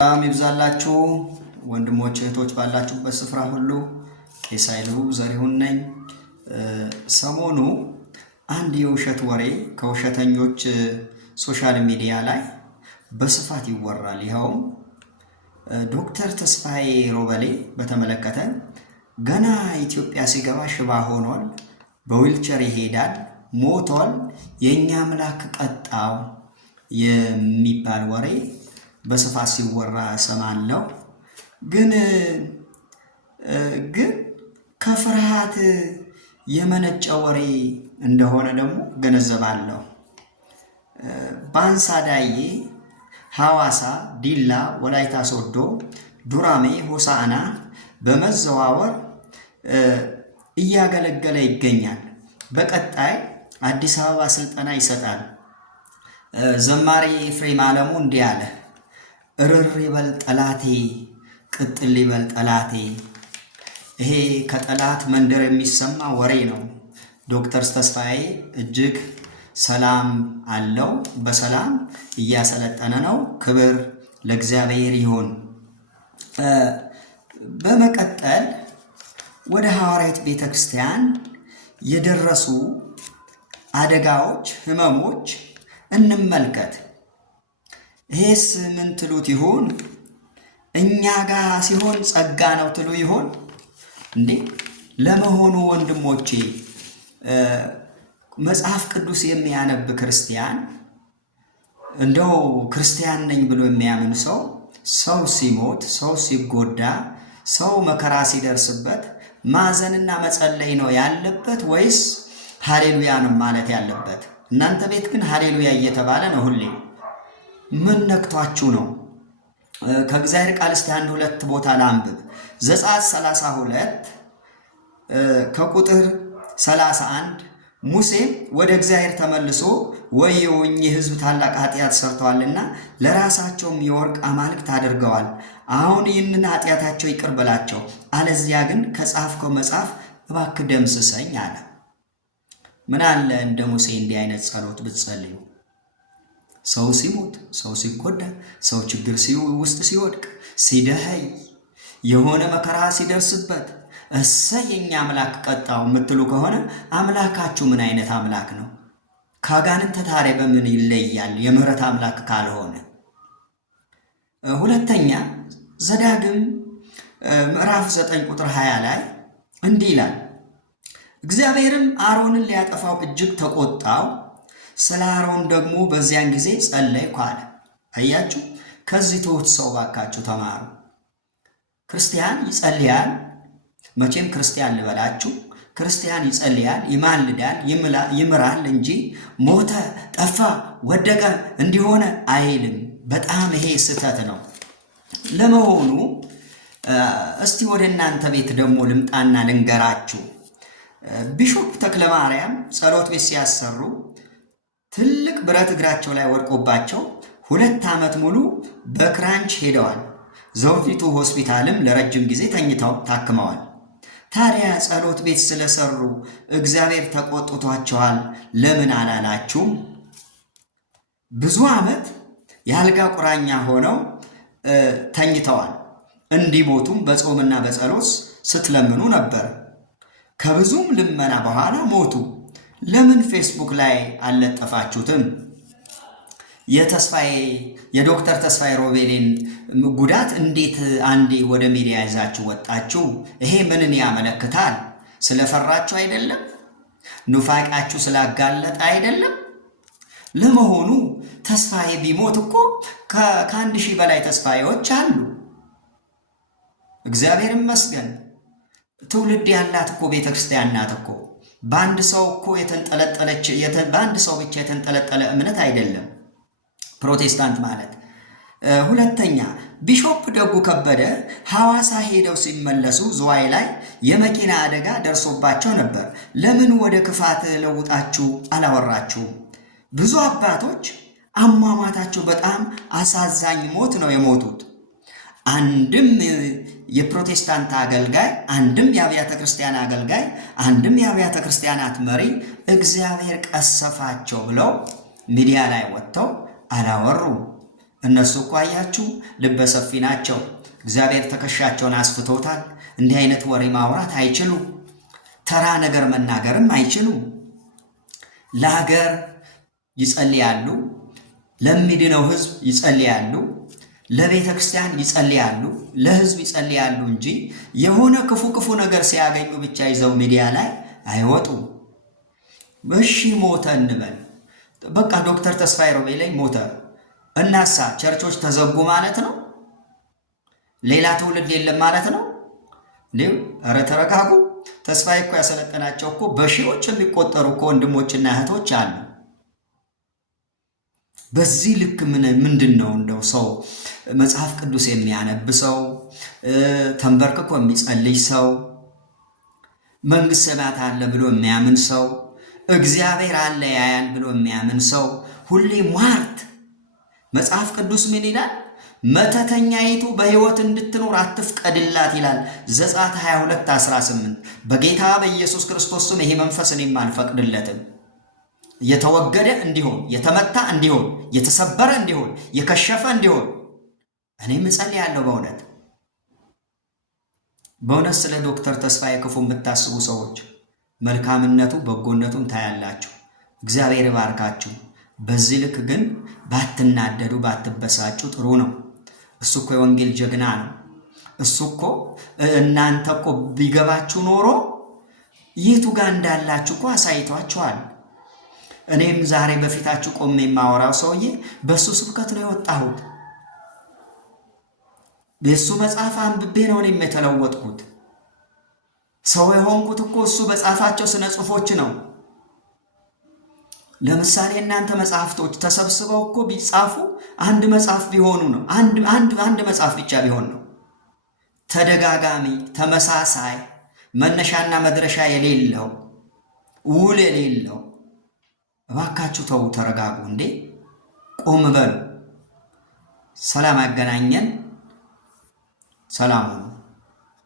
ሰላም ይብዛላችሁ ወንድሞች እህቶች ባላችሁበት ስፍራ ሁሉ ቄስ ኃይሉ ዘሪሁን ነኝ። ሰሞኑ አንድ የውሸት ወሬ ከውሸተኞች ሶሻል ሚዲያ ላይ በስፋት ይወራል። ይኸውም ዶክተር ተስፋዬ ሮበሌ በተመለከተ ገና ኢትዮጵያ ሲገባ ሽባ ሆኗል፣ በዊልቸር ይሄዳል፣ ሞቷል፣ የኛ አምላክ ቀጣው የሚባል ወሬ በስፋት ሲወራ ሰማለው። ግን ከፍርሃት የመነጨ ወሬ እንደሆነ ደግሞ ገነዘባለሁ። ባንሳዳዬ፣ ሐዋሳ፣ ዲላ፣ ወላይታ ሶዶ፣ ዱራሜ፣ ሆሳዕና በመዘዋወር እያገለገለ ይገኛል። በቀጣይ አዲስ አበባ ስልጠና ይሰጣል። ዘማሪ ኤፍሬም አለሙ እንዲህ አለ፣ እርር ይበል ጠላቴ፣ ቅጥል ይበል ጠላቴ። ይሄ ከጠላት መንደር የሚሰማ ወሬ ነው። ዶክተር ተስፋዬ እጅግ ሰላም አለው፣ በሰላም እያሰለጠነ ነው። ክብር ለእግዚአብሔር ይሁን። በመቀጠል ወደ ሐዋርያት ቤተክርስቲያን የደረሱ አደጋዎች፣ ህመሞች እንመልከት። ይሄስ ምን ትሉት ይሆን? እኛ ጋር ሲሆን ጸጋ ነው ትሉ ይሆን እንዴ? ለመሆኑ ወንድሞቼ መጽሐፍ ቅዱስ የሚያነብ ክርስቲያን፣ እንደው ክርስቲያን ነኝ ብሎ የሚያምን ሰው ሲሞት፣ ሰው ሲጎዳ፣ ሰው መከራ ሲደርስበት ማዘንና መጸለይ ነው ያለበት ወይስ ሃሌሉያ ነው ማለት ያለበት? እናንተ ቤት ግን ሃሌሉያ እየተባለ ነው ሁሌ። ምን ነክቷችሁ ነው? ከእግዚአብሔር ቃል እስቲ አንድ ሁለት ቦታ ላንብብ። ዘጸአት 32 ከቁጥር 31 ሙሴም ወደ እግዚአብሔር ተመልሶ ወየው እኚህ ሕዝብ ታላቅ ኃጢአት ሰርተዋልና ለራሳቸውም የወርቅ አማልክት አድርገዋል። አሁን ይህንን ኃጢአታቸው ይቅር በላቸው፣ አለዚያ ግን ከጻፍከው መጽሐፍ እባክህ ደምስሰኝ አለ። ምን አለ እንደ ሙሴ እንዲህ አይነት ጸሎት ብትጸልዩ? ሰው ሲሞት፣ ሰው ሲጎዳ፣ ሰው ችግር ውስጥ ሲወድቅ፣ ሲደኸይ፣ የሆነ መከራ ሲደርስበት እሰይ የኛ አምላክ ቀጣው የምትሉ ከሆነ አምላካችሁ ምን አይነት አምላክ ነው? ከአጋንንት ታዲያ በምን ይለያል የምህረት አምላክ ካልሆነ? ሁለተኛ ዘዳግም ምዕራፍ 9 ቁጥር 20 ላይ እንዲህ ይላል፣ እግዚአብሔርም አሮንን ሊያጠፋው እጅግ ተቆጣው፣ ስለ አሮን ደግሞ በዚያን ጊዜ ጸለይኩ አለ። አያችሁ፣ ከዚህ ትሑት ሰው ባካችሁ ተማሩ። ክርስቲያን ይጸልያል። መቼም ክርስቲያን ልበላችሁ፣ ክርስቲያን ይጸልያል፣ ይማልዳል፣ ይምራል እንጂ ሞተ፣ ጠፋ፣ ወደቀ፣ እንዲሆነ አይልም። በጣም ይሄ ስህተት ነው። ለመሆኑ እስቲ ወደ እናንተ ቤት ደግሞ ልምጣና ልንገራችሁ። ቢሾፕ ተክለ ማርያም ጸሎት ቤት ሲያሰሩ ትልቅ ብረት እግራቸው ላይ ወድቆባቸው 2 ዓመት ሙሉ በክራንች ሄደዋል። ዘውዲቱ ሆስፒታልም ለረጅም ጊዜ ተኝተው ታክመዋል። ታዲያ ጸሎት ቤት ስለሰሩ እግዚአብሔር ተቆጥቷቸዋል ለምን አላላችሁም? ብዙ ዓመት የአልጋ ቁራኛ ሆነው ተኝተዋል። እንዲሞቱም በጾምና በጸሎት ስትለምኑ ነበር። ከብዙም ልመና በኋላ ሞቱ። ለምን ፌስቡክ ላይ አልለጠፋችሁትም? የዶክተር ተስፋዬ ሮቤሌን ጉዳት እንዴት አንዴ ወደ ሚዲያ ይዛችሁ ወጣችሁ? ይሄ ምንን ያመለክታል? ስለፈራችሁ አይደለም? ኑፋቃችሁ ስላጋለጠ አይደለም? ለመሆኑ ተስፋዬ ቢሞት እኮ ከ1000 በላይ ተስፋዬዎች አሉ። እግዚአብሔር ይመስገን። ትውልድ ያላት እኮ ቤተክርስቲያን ናት እኮ። በአንድ ሰው እኮ በአንድ ሰው ብቻ የተንጠለጠለ እምነት አይደለም ፕሮቴስታንት ማለት። ሁለተኛ ቢሾፕ ደጉ ከበደ ሐዋሳ ሄደው ሲመለሱ ዝዋይ ላይ የመኪና አደጋ ደርሶባቸው ነበር። ለምን ወደ ክፋት ለውጣችሁ አላወራችሁም? ብዙ አባቶች አሟሟታቸው በጣም አሳዛኝ ሞት ነው የሞቱት። አንድም የፕሮቴስታንት አገልጋይ፣ አንድም የአብያተ ክርስቲያን አገልጋይ፣ አንድም የአብያተ ክርስቲያናት መሪ እግዚአብሔር ቀሰፋቸው ብለው ሚዲያ ላይ ወጥተው አላወሩም። እነሱ እኮ አያችሁ ልበ ሰፊ ናቸው። እግዚአብሔር ትከሻቸውን አስፍቶታል። እንዲህ አይነት ወሬ ማውራት አይችሉ፣ ተራ ነገር መናገርም አይችሉ። ለሀገር ይጸልያሉ፣ ለሚድነው ሕዝብ ይጸልያሉ፣ ለቤተ ክርስቲያን ይጸልያሉ፣ ለሕዝብ ይጸልያሉ እንጂ የሆነ ክፉ ክፉ ነገር ሲያገኙ ብቻ ይዘው ሚዲያ ላይ አይወጡም። እሺ ሞተ እንበል፣ በቃ ዶክተር ተስፋዬ ሮቤለኝ ሞተ እናሳ ቸርቾች ተዘጉ ማለት ነው? ሌላ ትውልድ የለም ማለት ነው? ኧረ ተረጋጉ። ተስፋዬ እኮ ያሰለጠናቸው እኮ በሺዎች የሚቆጠሩ እኮ ወንድሞችና እህቶች አሉ። በዚህ ልክ ምንድን ነው እንደው ሰው መጽሐፍ ቅዱስ የሚያነብ ሰው፣ ተንበርክኮ የሚጸልይ ሰው፣ መንግሥተ ሰማያት አለ ብሎ የሚያምን ሰው፣ እግዚአብሔር አለ ያያል ብሎ የሚያምን ሰው ሁሌ ሟርት። መጽሐፍ ቅዱስ ምን ይላል? መተተኛይቱ በሕይወት እንድትኖር አትፍቀድላት ይላል ዘጸአት 22:18። በጌታ በኢየሱስ ክርስቶስ ስም ይሄ መንፈስ እኔም አልፈቅድለትም። የተወገደ እንዲሆን፣ የተመታ እንዲሆን፣ የተሰበረ እንዲሆን፣ የከሸፈ እንዲሆን እኔም እጸልያለሁ። በእውነት ስለ ዶክተር ተስፋዬ ክፉ የምታስቡ ሰዎች መልካምነቱ በጎነቱን ታያላችሁ። እግዚአብሔር ይባርካችሁ። በዚህ ልክ ግን ባትናደዱ ባትበሳጩ ጥሩ ነው። እሱ እኮ የወንጌል ጀግና ነው። እሱ እኮ እናንተ እኮ ቢገባችሁ ኖሮ የቱ ጋር እንዳላችሁ እኮ አሳይቷችኋል። እኔም ዛሬ በፊታችሁ ቆሜ የማወራው ሰውዬ በእሱ ስብከት ነው የወጣሁት። የእሱ መጽሐፍ አንብቤ ነው እኔም የተለወጥኩት። ሰው የሆንኩት እኮ እሱ በጻፋቸው ስነ ጽሑፎች ነው። ለምሳሌ እናንተ መጽሐፍቶች ተሰብስበው እኮ ቢጻፉ አንድ መጽሐፍ ቢሆኑ ነው። አንድ መጽሐፍ ብቻ ቢሆን ነው። ተደጋጋሚ፣ ተመሳሳይ፣ መነሻና መድረሻ የሌለው፣ ውል የሌለው። እባካችሁ ተው፣ ተረጋጉ። እንዴ ቆም በሉ። ሰላም ያገናኘን። ሰላም ሁኑ።